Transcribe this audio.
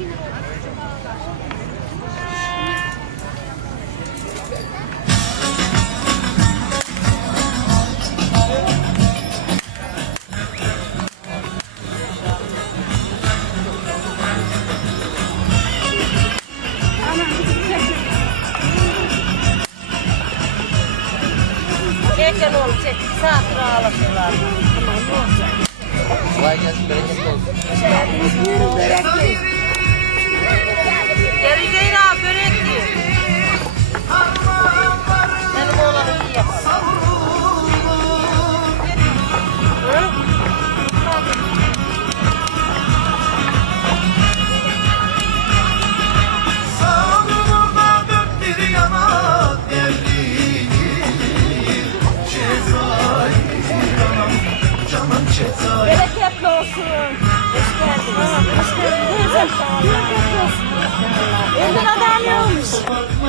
Çekil oğlum çek. Saat lira alasınlar. Tamam ne olacak? Kolay gelsin, bereketli olsun. Buyurun börekli. Geri Zeyra börekli. Benim oğlanı iyi yapar. Hı? Sağlığına dört bir yana devrilir Cezayir anam, canım Cezayir. Bereketli olsun. Hoş geldiniz. Hoş geldiniz. Bereketli olsun.